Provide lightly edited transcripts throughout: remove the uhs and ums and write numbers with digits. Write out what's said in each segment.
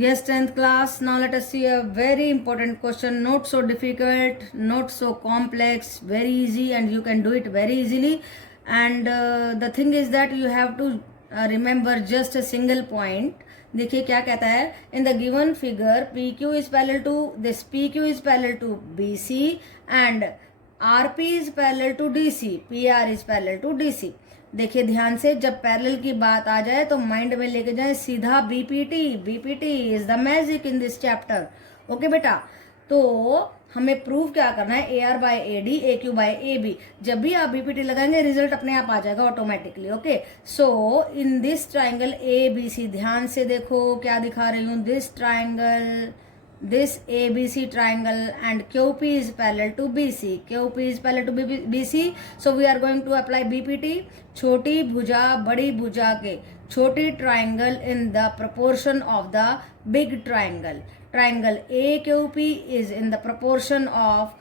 Yes, 10th class. Now let us see a very important question. Not so difficult, not so complex, very easy, and you can do it very easily. And the thing is that you have to remember just a single point. देखिए क्या कहता है, in the given figure PQ is parallel to this, PQ is parallel to BC and RP is parallel to DC, PR is parallel to DC. देखिए ध्यान से, जब parallel की बात आ जाए तो माइंड में लेके जाए सीधा BPT. BPT is the magic in this chapter. Okay बेटा, तो हमें प्रूव क्या करना है, A R by A D, A Q by A B. जब भी आप बीपीटी लगाएंगे रिजल्ट अपने आप आ जाएगा automatically. Okay, so in this triangle A B C, ध्यान से देखो क्या दिखा रही हूँ. This triangle, this ABC triangle and QP is parallel to BC. QP is parallel to BC. So we are going to apply BPT. छोटी भुजा बड़ी भुजा के छोटी triangle in the proportion of the big triangle. Triangle AQP is in the proportion of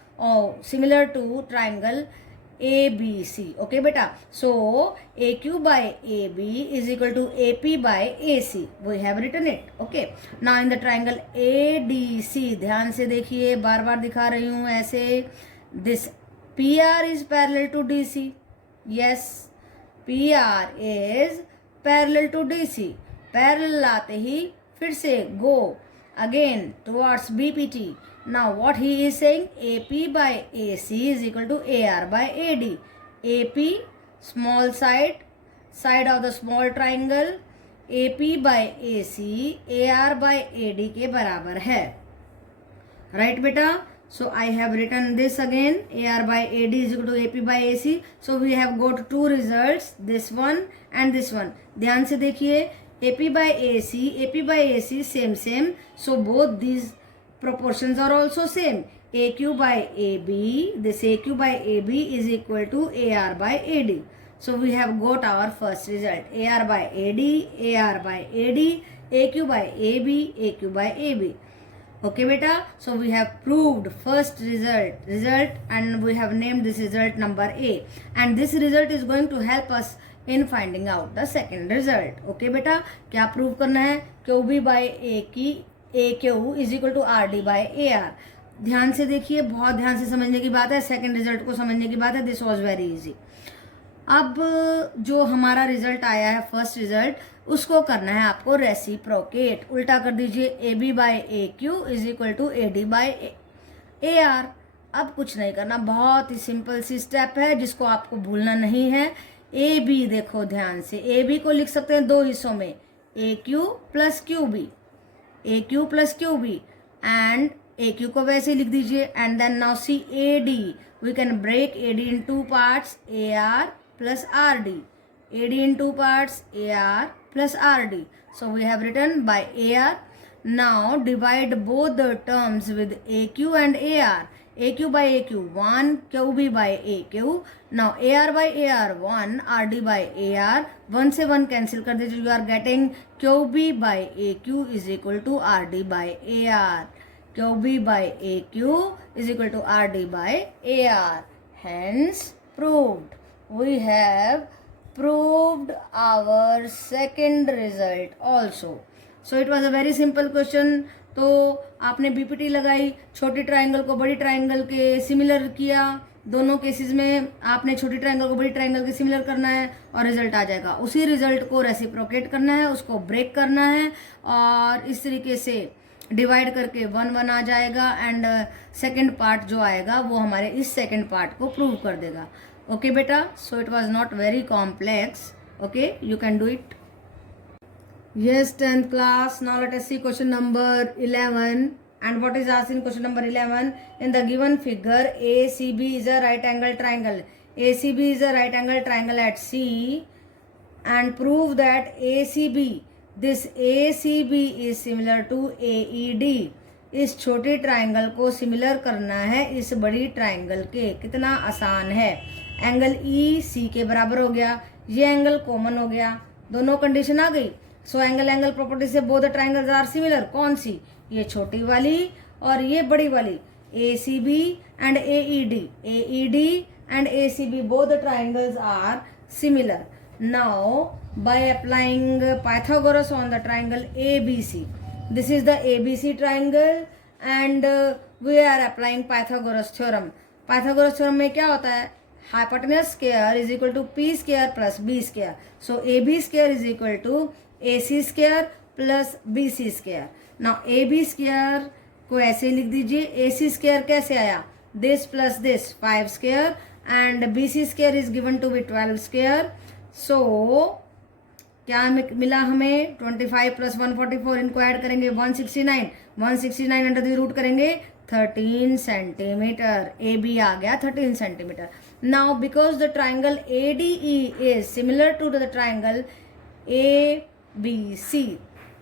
similar to triangle ABC. Okay beta, so AQ by AB is equal to AP by AC. We have written it. Okay, now in the triangle ADC, ध्यान से देखिए, बार बार दिखा रही हूँ ऐसे. This PR is parallel to DC. Yes, PR is parallel to DC. Parallel आते ही फिर से go again towards BPT. Now what he is saying, AP by AC is equal to AR by AD. AP small side of the small triangle, AP by AC AR by AD के बराबर है. Right बेटा? So I have written this again, AR by AD is equal to AP by AC. So we have got two results, this one and this one. ध्यान से देखिए, AP by AC same. So both these proportions are also same. AQ by AB, this AQ by AB is equal to AR by AD. So we have got our first result, AR by AD, AR by AD, AQ by AB, AQ by AB. Okay beta, so we have proved first result and we have named this result number A, and this result is going to help us in finding out the second result. Okay beta, क्या prove करना है, QB by AQ is equal to RD by AR. ध्यान से देखिए, बहुत ध्यान से समझने की बात है, सेकंड रिजल्ट को समझने की बात है. This was very easy. अब जो हमारा रिजल्ट आया है फर्स्ट रिजल्ट, उसको करना है आपको रेसिप्रोकेट. उल्टा कर दीजिए, A B by A Q is equal to A D by A R. अब कुछ नहीं करना, बहुत ही सिंपल सी स्टेप है जिसको आपको भूलना नहीं है. ए बी देखो ध्यान से, ए बी को लिख सकते हैं दो हिस्सों में, A Q plus Q B, A Q plus Q B, and A Q को वैसे लिख दीजिए. And then now see A D, we can break A D in two parts, A R plus RD, AD in two parts, AR plus RD. So we have written by AR. Now divide both the terms with AQ and AR. AQ by AQ 1, QB by AQ. Now AR by AR 1, RD by AR. 1 से 1 cancel कर दीजिए. You are getting QB by AQ is equal to RD by AR. QB by AQ is equal to RD by AR. Hence proved. We have proved our second result also. So it was a very simple question. तो आपने BPT लगाई, छोटी triangle को बड़ी triangle के similar किया. दोनों cases में आपने छोटी ट्राइंगल को बड़ी ट्राइंगल के सिमिलर करना है और रिजल्ट आ जाएगा. उसी रिजल्ट को रेसिप्रोकेट करना है, उसको ब्रेक करना है और इस तरीके से डिवाइड करके 1 1 आ जाएगा. एंड सेकेंड पार्ट जो आएगा वो हमारे इस सेकेंड पार्ट को प्रूव कर देगा. Okay beta, so it was not very complex. Okay, you can do it. Yes, 10th class. Now let us see question number 11. And what is asked in question number 11? In the given figure, ACB is a right angle triangle. ACB is a right angle triangle at C, and prove that ACB, this ACB is similar to AED. इस छोटे triangle को similar करना है इस बड़ी triangle के. कितना आसान है. एंगल ई सी के बराबर हो गया, ये एंगल कॉमन हो गया, दोनों कंडीशन आ गई. सो एंगल प्रॉपर्टी से both the triangles are similar. कौन सी, ये छोटी वाली और ये बड़ी वाली, A C B and A E D and A C B, both the triangles are similar. Now by applying Pythagoras on the triangle A B C, This is the ABC triangle and we are applying Pythagoras theorem. Pythagoras theorem में क्या होता है? Hypotenuse square is equal to P square plus B square. So AB square is equal to AC square plus BC square. Now AB square को ऐसे लिख दीजिए. AC square कैसे आया? This plus this 5 square and BC square is given to be 12 square. So क्या मिला हमें? 25 plus 144, इनको ऐड करेंगे 169 अंडर द रूट करेंगे 13 सेंटीमीटर. ए बी आ गया 13 centimetre. Now because the triangle A D E is similar to the triangle A B C.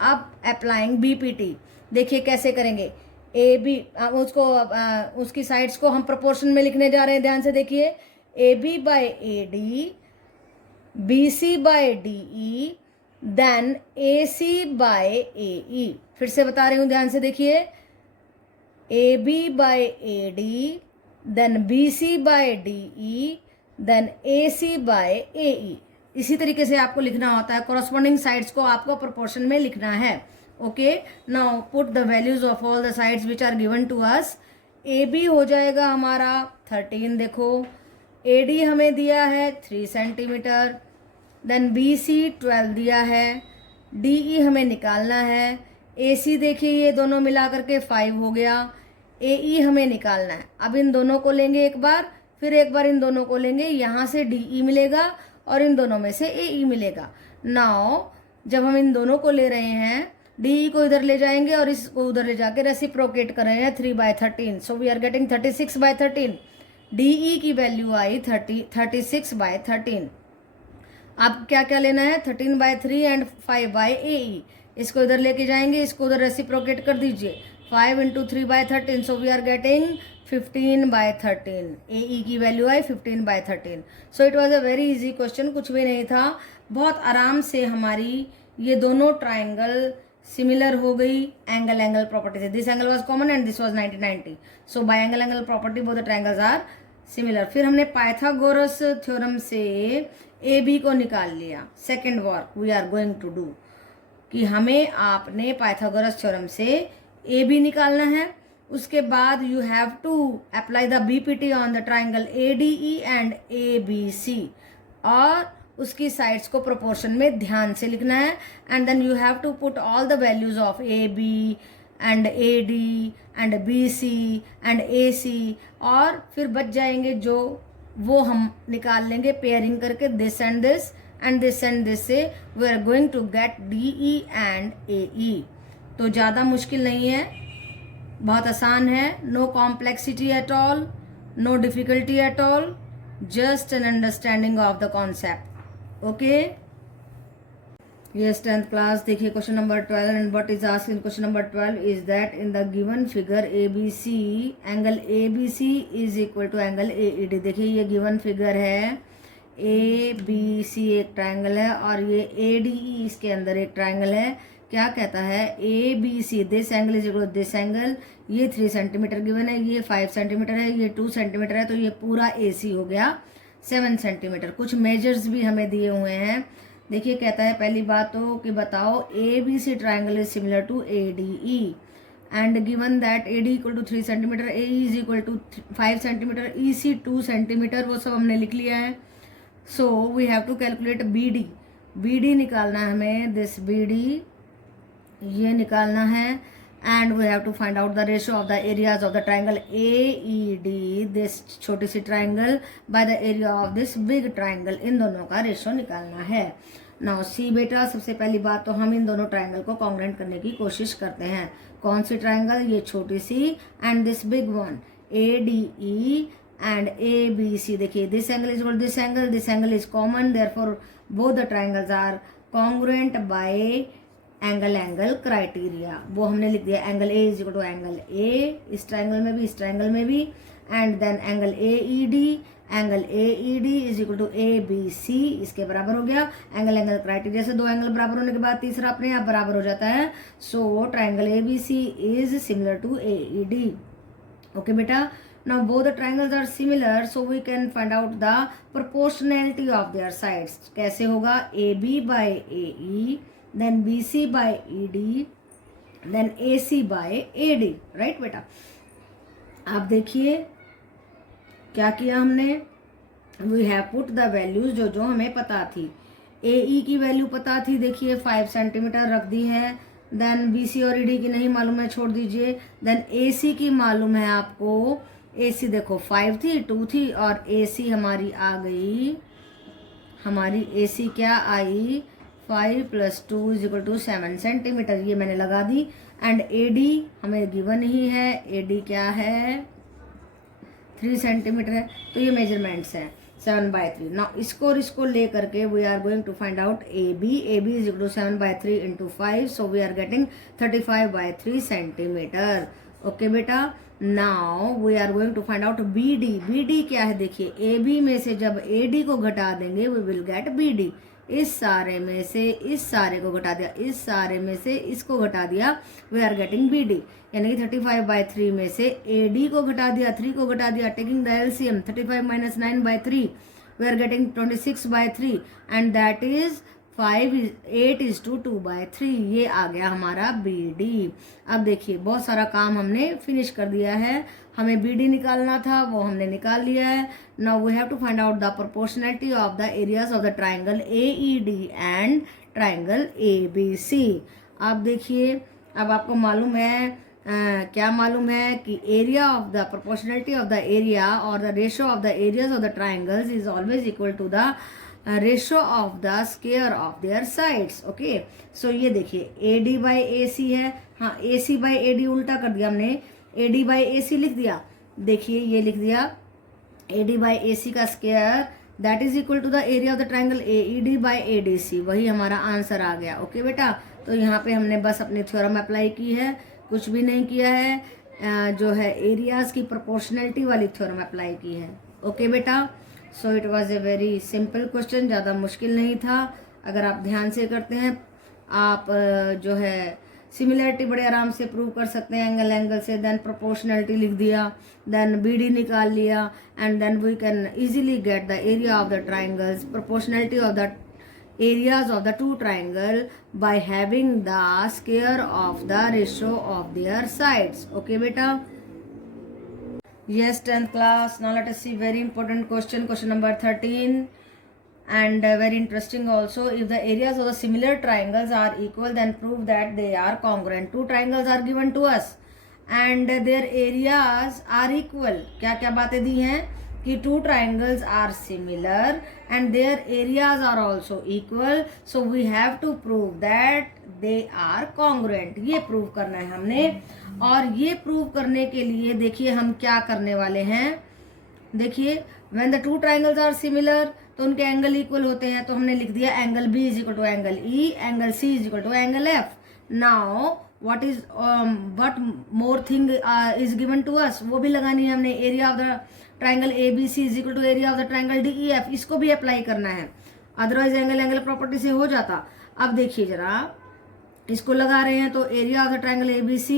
अब applying B P T. देखिए कैसे करेंगे. ए बी उसकी साइड्स को हम प्रोपोर्शन में लिखने जा रहे हैं. ध्यान से देखिए. A B by A D, BC by DE, then AC by AE. फिर से बता रही हूं, ध्यान से देखिए. AB by AD, then BC by DE, then AC by AE. इसी तरीके से आपको लिखना होता है. कॉरस्पॉन्डिंग साइड्स को आपको प्रोपोर्शन में लिखना है. Okay. Now put the values of all the sides which are given to us. AB हो जाएगा हमारा 13. देखो AD हमें दिया है 3 सेंटीमीटर. देन BC 12 दिया है. DE हमें निकालना है. AC देखिए ये दोनों मिला करके 5 हो गया. AE हमें निकालना है. अब इन दोनों को लेंगे एक बार, फिर एक बार इन दोनों को लेंगे. यहाँ से DE मिलेगा और इन दोनों में से AE मिलेगा. नाउ जब हम इन दोनों को ले रहे हैं, DE को इधर ले जाएंगे और इसको उधर ले जाके रेसिप्रोकेट कर रहे हैं 3/13. So we are getting 36/13. DE की वैल्यू आई 36/13. अब क्या क्या लेना है? 13/3 एंड 5/AE. इसको इधर लेके जाएंगे, इसको उधर रेसिप्रोकेट कर दीजिए. 5 into 3/13. So we are getting 15/13. AE की वैल्यू आई 15/13. So it was a very easy question. कुछ भी नहीं था. बहुत आराम से हमारी ये दोनों ट्राइंगल सिमिलर हो गई एंगल प्रॉपर्टी से. This angle was common and this was 90/90. So by angle property both the triangles are similar. फिर हमने पाइथागोरस थ्योरम से ए बी को निकाल लिया. Second work we are going to do कि हमें आपने पाइथागोरस थ्योरम से ए बी निकालना है. उसके बाद you have to apply the BPT on the triangle A D E and A B C और उसकी साइड्स को प्रोपोर्शन में ध्यान से लिखना है. And then you have to put all the values of A B and A D and B C and A C और फिर बच जाएंगे जो वो हम निकाल लेंगे पेयरिंग करके. This and this and this and this से we are going to get DE and AE. तो ज़्यादा मुश्किल नहीं है, बहुत आसान है. No complexity at all, no difficulty at all, just an understanding of the concept. Okay. Yes, 10th class. देखिए question number 12 and what is asked in question number 12 is that in the given figure ABC angle ABC is equal to angle AED. देखिए ये given figure है. ABC एक triangle है और ये ADE इसके अंदर एक ट्राइंगल है. क्या कहता है? ABC this angle is equal to this angle. ये 3 सेंटीमीटर गिवन है, ये 5 सेंटीमीटर है, ये 2 सेंटीमीटर है. तो ये पूरा AC हो गया 7 सेंटीमीटर. कुछ मेजर्स भी हमें दिए हुए हैं. देखिए कहता है पहली बात तो कि बताओ ABC triangle is similar to ADE and given that AD equal to 3 centimetre, AE is equal to 5 centimetre, EC 2 centimetre. वो सब हमने लिख लिया है. So we have to calculate BD निकालना है हमें. दिस BD ये निकालना है and we have to find out the ratio of the areas of the triangle AED this छोटी सी triangle by the area of this big triangle. इन दोनों का रेशियो निकालना है. नाउ सी बेटा, सबसे पहली बात तो हम इन दोनों ट्राइंगल को कॉन्ग्रुएंट करने की कोशिश करते हैं. कौन सी ट्राइंगल? ये छोटी सी and this big one ADE and ABC. देखिए this angle is equal this angle is common, therefore both the triangles are congruent by angle criteria. वो हमने लिख दिया. Angle A is equal to angle A इस triangle में भी, इस triangle में भी. And then angle AED is equal to ABC इसके बराबर हो गया. एंगल क्राइटेरिया से 2 एंगल बराबर होने के बाद तीसरा अपने आप बराबर हो जाता है. So triangle ABC is similar to AED. Okay बेटा. Now both the triangles are similar, so we can find out the proportionality of their sides. कैसे होगा? AB by AE, then BC by ED, then AC by AD, right बेटा। आप देखिए क्या किया हमने, we have put the values जो जो हमें पता थी। AE की वैल्यू पता थी, देखिए 5 सेंटीमीटर रख दी है। देन BC और ED की नहीं मालूम है, छोड़ दीजिए। देन AC की मालूम है आपको, AC देखो 5 थी, 2 थी, और AC हमारी आ गई, हमारी AC क्या आई, 5 + 2 = 7 सेंटीमीटर, ये मैंने लगा दी। एंड AD हमें गिवन ही है, AD क्या है, 3 सेंटीमीटर है, तो ये मेजरमेंट्स हैं 7/3। नाउ इसको और इसको ले करके we are going to find out AB = 7/3 × 5, so we are getting 35/3 centimetre. Okay बेटा, now we are going to find out BD क्या है, देखिए AB में से जब AD को घटा देंगे वी विल गेट BD। इस सारे में से इस सारे को घटा दिया, इस सारे में से इसको घटा दिया, वी आर गेटिंग BD, यानी कि 35/3 में से AD को घटा दिया, 3 को घटा दिया, taking the LCM 35 - 9/3, we are getting 26/3, and that is 8 = 2/3, ये आ गया हमारा BD। अब देखिए बहुत सारा काम हमने फिनिश कर दिया है, हमें BD निकालना था, वो हमने निकाल लिया है। Now we have to find out the proportionality of the areas of the triangle AED and triangle ABC। अब देखिए, अब आपको मालूम है क्या मालूम है कि area of the proportionality of the area और the ratio of the areas of the triangles is always equal to the ratio of the square of their sides. Okay, so ये देखिए AD/AC है, हाँ AC/AD उल्टा कर दिया हमने, AD/AC लिख दिया, देखिए ये लिख दिया AD/AC का square that is equal to the area of the triangle AED/ADC, वही हमारा आंसर आ गया। ओके बेटा, तो यहाँ पे हमने बस अपनी थ्योरम अप्लाई की है, कुछ भी नहीं किया है, जो है एरियाज की प्रोपोर्शनलिटी वाली थ्योरम अप्लाई की है। ओके बेटा, so it was a very simple question, ज़्यादा मुश्किल नहीं था। अगर आप ध्यान से करते हैं, आप जो है सिमिलरिटी बड़े आराम से प्रूव कर सकते हैं एंगल से। देन प्रोपोर्शनलिटी लिख दिया, देन BD निकाल लिया, and then we can easily get the area of the triangles, proportionality of the areas of the two triangle by having the square of the ratio of their sides. Okay beta, yes 10th class. Now let us see very important question number 13, and very interesting also. If the areas of the similar triangles are equal, then prove that they are congruent. Two triangles are given to us and their areas are equal. क्या क्या बातें दी हैं कि two triangles are similar and their areas are also equal, so we have to prove that they are congruent. ये prove करना है हमने, और ये प्रूव करने के लिए देखिए हम क्या करने वाले हैं। देखिए when the two triangles are similar, तो उनके एंगल इक्वल होते हैं, तो हमने लिख दिया angle B = angle E, angle C = angle F। Now what more thing is given to us, वो भी लगानी है हमने। Area of the triangle ABC = area of the triangle DEF, इसको भी अप्लाई करना है, अदरवाइज एंगल प्रॉपर्टी से हो जाता। अब देखिए जरा, इसको लगा रहे हैं, तो area of the triangle ABC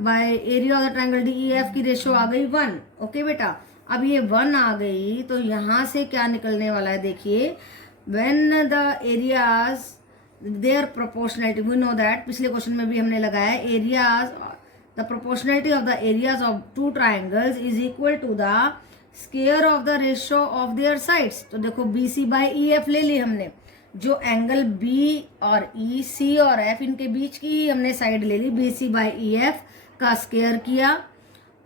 bye area of the triangle DEF की रेशियो आ गई 1। ओके बेटा, अब ये 1 आ गई, तो यहाँ से क्या निकलने वाला है, देखिए when the areas their proportionality, we know that, पिछले क्वेश्चन में भी हमने लगाया, areas the proportionality of the areas of two triangles is equal to the square of the ratio of their sides। तो देखो BC/EF ले ली हमने, जो एंगल B और E, C और F इनके बीच की ही हमने साइड ले ली, BC/EF का स्क्वायर किया,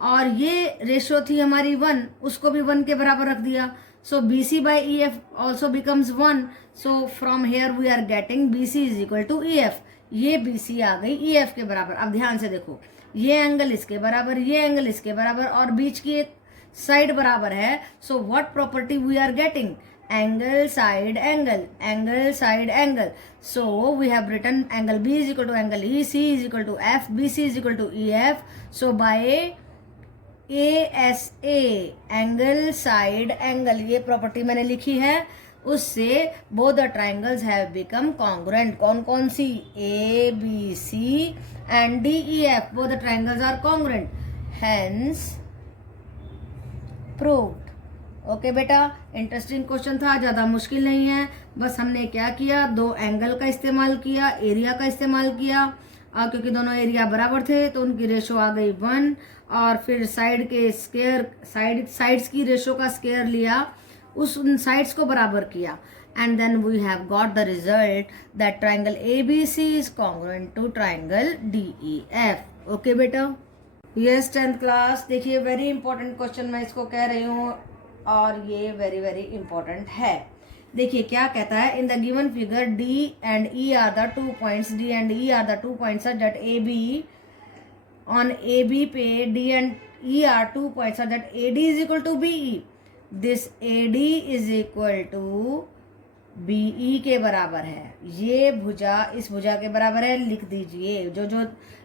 और ये रेशियो थी हमारी 1, उसको भी 1 के बराबर रख दिया, सो BC/EF also becomes 1, so from here we are getting BC = EF। ये BC आ गई EF के बराबर। अब ध्यान से देखो, ये एंगल इसके बराबर, ये एंगल इसके बराबर, और बीच की एक साइड बराबर है, so what property we are getting, angle side angle, angle side angle. So we have written angle B = angle E, C = F, BC = EF, so by ASA angle side angle, ये property मैंने लिखी है, उससे both the triangles have become congruent. कौन कौन सी, ABC and DEF, both the triangles are congruent, hence proved। Okay बेटा, interesting question था, ज़्यादा मुश्किल नहीं है, बस हमने क्या किया, 2 एंगल का इस्तेमाल किया, एरिया का इस्तेमाल किया, क्योंकि दोनों एरिया बराबर थे तो उनकी रेशो आ गई 1, और फिर साइड के स्क्वायर साइड्स की रेशो का स्क्वायर लिया, उन साइड्स को बराबर किया, and then we have got the result that triangle ABC is congruent to triangle DEF. Okay बेटा? Yes 10th class, देखिए वेरी इंपॉर्टेंट क्वेश्चन मैं इसको कह रही हूँ और ये वेरी वेरी इंपॉर्टेंट है। देखिए क्या कहता है, in the given figure D and E are the 2 points, D and E are the 2 points that AB on AB पे D and E are 2 points that AD is equal to BE. This AD is equal to BE के बराबर है। ये भुजा इस भुजा के बराबर है, लिख दीजिए। जो जो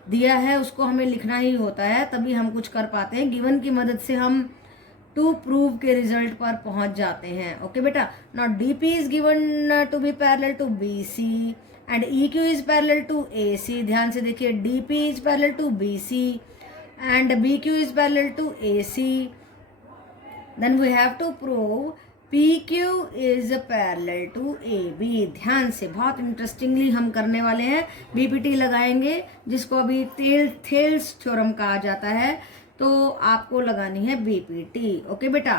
दिया है उसको हमें लिखना ही होता है, तभी हम कुछ कर पाते हैं। गिवन की मदद से हम टू प्रूव के रिजल्ट पर पहुंच जाते हैं। ओके बेटा, not DP is given to be parallel to BC and EQ is parallel to AC। ध्यान से देखिए, DP is parallel to BC and BQ is parallel to AC। Then we have to prove PQ is parallel to AB। ध्यान से, बहुत interestingly हम करने वाले हैं। BPT लगाएंगे, जिसको अभी थेल्स थ्योरम कहा जाता है, तो आपको लगानी है BPT। ओके बेटा,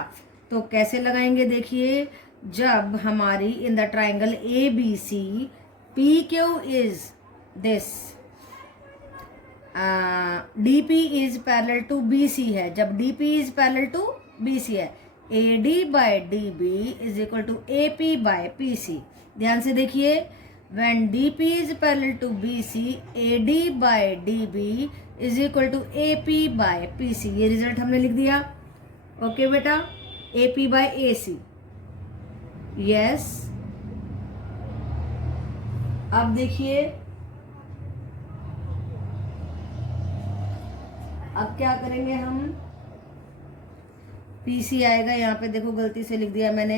तो कैसे लगाएंगे देखिए, जब हमारी in the triangle ABC PQ is this, DP is parallel to BC है। जब DP is parallel to BC है, AD by DB is equal to AP by PC। ध्यान से देखिए, when DP is parallel to BC, AD by DB is equal to AP by PC। ये result हमने लिख दिया। ओके बेटा, AP by AC। Yes, अब देखिए, अब क्या करेंगे हम, PC आएगा यहाँ पे, देखो गलती से लिख दिया मैंने,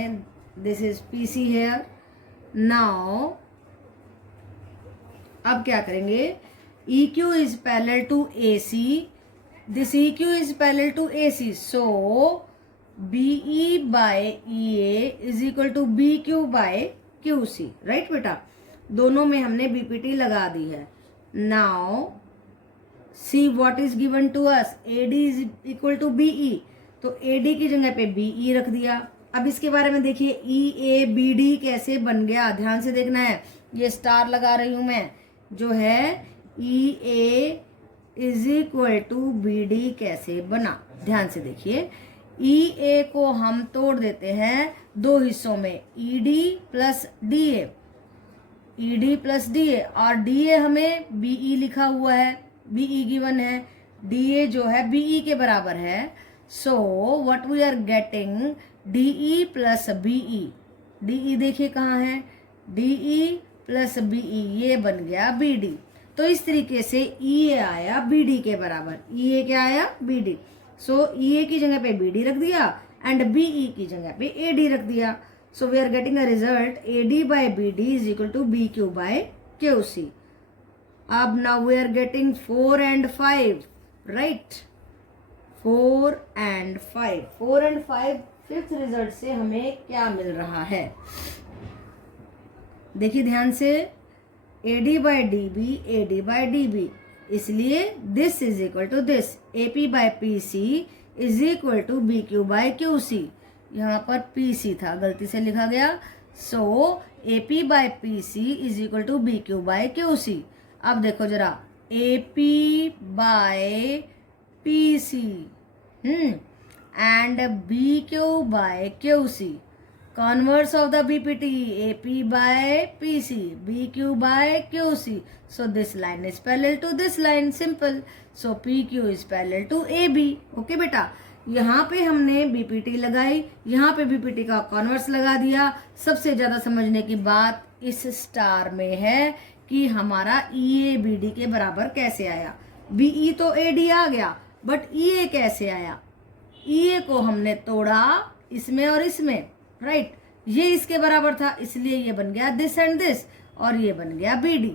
this is PC here. Now अब क्या करेंगे, EQ is parallel to AC, this EQ is parallel to AC, so BE by EA is equal to BQ by QC। Right बेटा, दोनों में हमने BPT लगा दी है। Now see what is given to us, AD is equal to BE, तो AD की जगह पे BE रख दिया। अब इसके बारे में देखिए, EABD कैसे बन गया, ध्यान से देखना है। ये स्टार लगा रही हूं मैं, जो है EA is equal to BD कैसे बना, ध्यान से देखिए। EA को हम तोड़ देते हैं दो हिस्सों में, ED plus DA, ED plus DA, और DA हमें BE लिखा हुआ है, BE गिवन है, DA जो है BE के बराबर है। So what we are getting, DE plus BE, DE देखिए कहाँ है, DE plus BE, ये बन गया BD। तो इस तरीके से EA आया BD के बराबर, EA क्या आया BD। So EA की जगह पे BD रख दिया एंड BE की जगह पे AD रख दिया। So we are getting a result AD by BD is equal to BQ by QC। अब now we are getting 4 and 5, right? 4 and 5, 4 and 5 fifth result से हमें क्या मिल रहा है, देखिए ध्यान से, AD by DB, AD by DB, इसलिए this is equal to this, AP by PC is equal to BQ by QC। यहाँ पर PC था, गलती से लिखा गया, so AP by PC is equal to BQ by QC। अब देखो जरा, AP by PC and BQ by QC, converse of the BPT, AP by PC, BQ by QC, so this line is parallel to this line, simple, so PQ is parallel to AB। Okay बेटा, यहाँ पे हमने BPT लगाई, यहाँ पे BPT का converse लगा दिया। सबसे ज्यादा समझने की बात इस स्टार में है कि हमारा EABD के बराबर कैसे आया। BE तो AD आ गया, बट EA कैसे आया, EA को हमने तोड़ा इसमें और इसमें, राइट, ये इसके बराबर था, इसलिए ये बन गया दिस एंड दिस, और ये बन गया BD।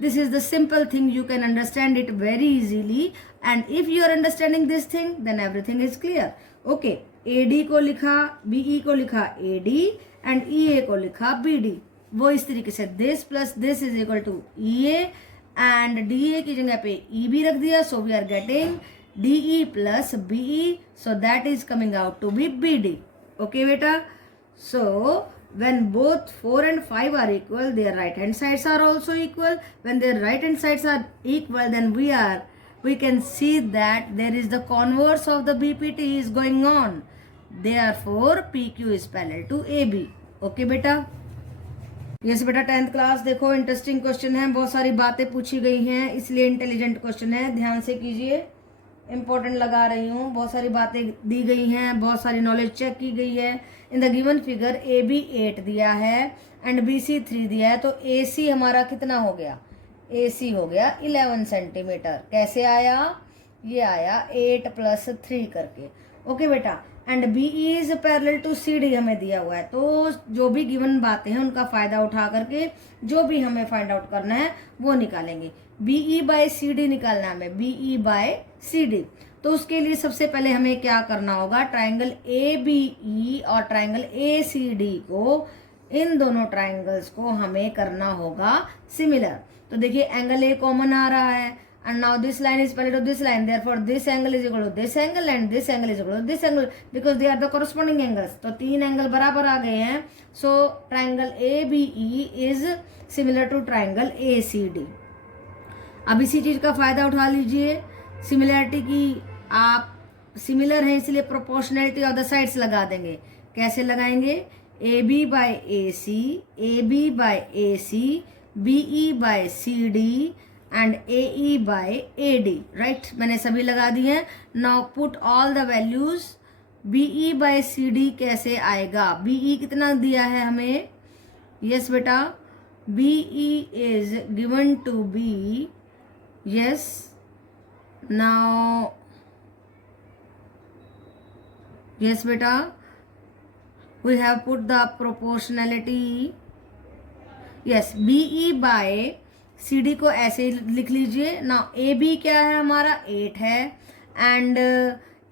This is the simple thing, you can understand it very easily, and if you are understanding this thing then everything is clear. Okay, AD को लिखा, BE को लिखा AD एंड EA को लिखा BD। वो इस तरीके से, this plus this is equal to EA and DA की जगह पे EB रख दिया, so we are getting DE plus BE, so that is coming out to be BD. Okay बेटा, so when both 4 and 5 are equal, their right hand sides are also equal. When their right hand sides are equal, then we can see that there is the converse of the BPT is going on. Therefore PQ is parallel to AB. Okay बेटा, yes बेटा 10th class देखो interesting question है, बहुत सारी बातें पूछी गई हैं इसलिए इंटेलिजेंट क्वेश्चन है, ध्यान से कीजिए, इंपॉर्टेंट लगा रही हूँ, बहुत सारी बातें दी गई हैं, बहुत सारी नॉलेज चेक की गई है. In the given figure AB 8 दिया है एंड BC 3 दिया है, तो AC हमारा कितना हो गया, AC हो गया 11 सेंटीमीटर. कैसे आया, ये आया 8 + 3 करके. ओके बेटा, and BE is parallel to CD हमें दिया हुआ है, तो जो भी गिवन बातें हैं उनका फायदा उठा करके जो भी हमें फाइंड आउट करना है वो निकालेंगे. BE बाय CD निकालना है हमें, BE बाय CD. तो उसके लिए सबसे पहले हमें क्या करना होगा, ट्राइंगल ABE और ट्राइंगल ACD को, इन दोनों ट्राइंगल्स को हमें करना होगा सिमिलर. तो देखिए एंगल A कॉमन आ रहा है, and now this line is parallel to this line, therefore this angle is equal to this angle and this angle is equal to this angle because they are the corresponding angles. तो तीन angle बराबर आ गए हैं, so triangle ABE is similar to triangle ACD. अब इसी चीज का फायदा उठा लीजिए, सिमिलरिटी की, आप सिमिलर है इसलिए प्रोपोर्शनलिटी ऑफ द साइड्स लगा देंगे. कैसे लगाएंगे, AB by AC, AB by AC, BE by CD and AE by AD, right, मैंने सभी लगा दिए हैं. Now put all the values. BE by CD कैसे आएगा, BE कितना दिया है हमें, यस बेटा, BE is given to be, yes, now, yes बेटा, we have put the proportionality, yes, BE by CD को ऐसे लिख लीजिए. ना AB क्या है हमारा 8 है एंड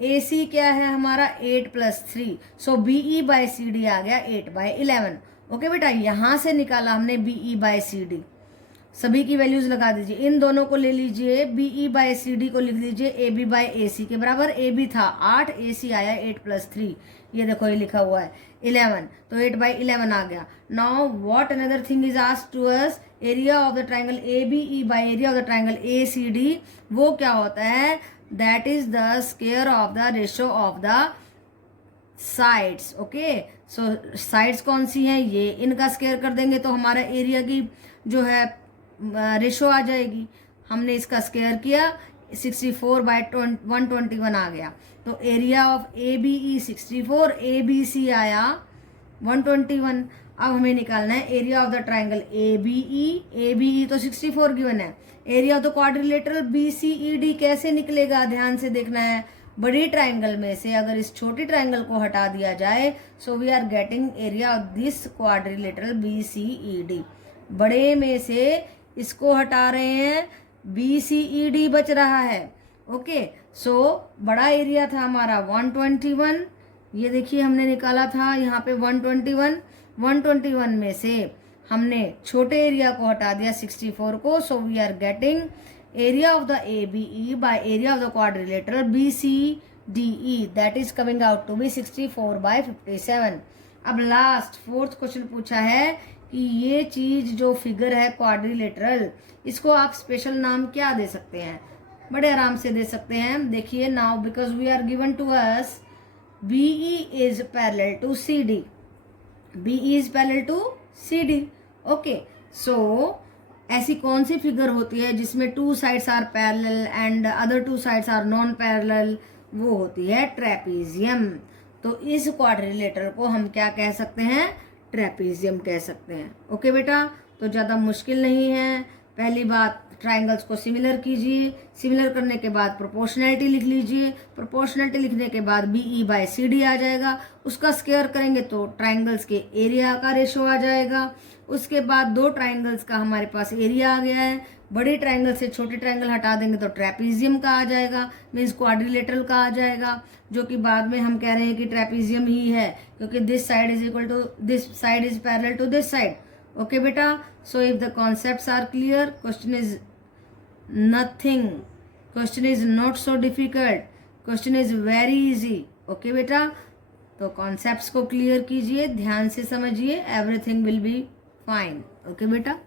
AC क्या है हमारा 8 + 3, सो BE बाय CD आ गया 8 by 11. ओके बेटा, यहां से निकाला हमने BE बाय CD, सभी की वैल्यूज लगा दीजिए. इन दोनों को ले लीजिए, BE बाय CD को लिख लीजिए AB बाय AC के बराबर. AB था 8, AC आया 8 + 3, ये देखो ये लिखा हुआ है 11, तो 8 by 11 आ गया. Now what another thing is asked to us, area of the triangle ABE by area of the triangle ACD. वो क्या होता है, that is the square of the ratio of the sides. Okay, so sides कौन सी हैं, ये, इनका square कर देंगे तो हमारा एरिया की जो है रेशो आ जाएगी. हमने इसका स्क्वायर किया, 64 by 121 आ गया. तो एरिया ऑफ ABE 64, ABC आया 121. अब हमें निकालना है area of the triangle ABE तो 64 गिवन है. Area of the quadrilateral BCED कैसे निकलेगा, ध्यान से देखना है. बड़ी ट्राइंगल में से अगर इस छोटी ट्राइंगल को हटा दिया जाए, so we are getting area of this quadrilateral BCED. बड़े में से इसको हटा रहे हैं, BCED बच रहा है. ओके, सो बड़ा एरिया था हमारा 121, ये देखिए हमने निकाला था यहाँ पे 121 में से हमने छोटे एरिया को हटा दिया 64 को, so we are getting area of the ABE by area of the quadrilateral BCDE, that is coming out to be 64 by 57. अब लास्ट 4th क्वेश्चन पूछा है कि ये चीज जो फिगर है क्वाड्रिलेटरल, इसको आप स्पेशल नाम क्या दे सकते हैं, बड़े आराम से दे सकते हैं. देखिए, now because we are given to us BE is parallel to CD, BE is parallel to CD. Okay, so ऐसी कौन सी फिगर होती है जिसमें 2 sides are parallel and other 2 sides are non parallel, वो होती है ट्रेपीजियम. तो इस क्वाड्रिलेटरल को हम क्या कह सकते हैं, ट्रेपीजियम कह सकते हैं. ओके बेटा, तो ज़्यादा मुश्किल नहीं है. पहली बात, ट्राइंगल्स को सिमिलर कीजिए, सिमिलर करने के बाद प्रोपोर्शनैलिटी लिख लीजिए, प्रोपोर्शनैलिटी लिखने के बाद BE बाय CD आ जाएगा, उसका स्क्वायर करेंगे तो ट्राइंगल्स के एरिया का रेशो आ जाएगा. उसके बाद 2 ट्राइंगल्स का हमारे पास एरिया आ गया है. बड़ी ट्राइंगल से छोटी ट्राइंगल हटा देंगे तो ट्रेपीजियम का आ जाएगा, मीन्स क्वाड्रिलेटरल का आ जाएगा, जो कि बाद में हम कह रहे हैं कि ट्रेपीजियम ही है, क्योंकि this side is equal to this side is parallel to this side. Okay बेटा, so if the concepts are clear, question is nothing. Question is not so difficult, question is very easy. Okay बेटा, तो concepts को clear कीजिए, ध्यान से समझिए, everything will be fine. Okay बेटा.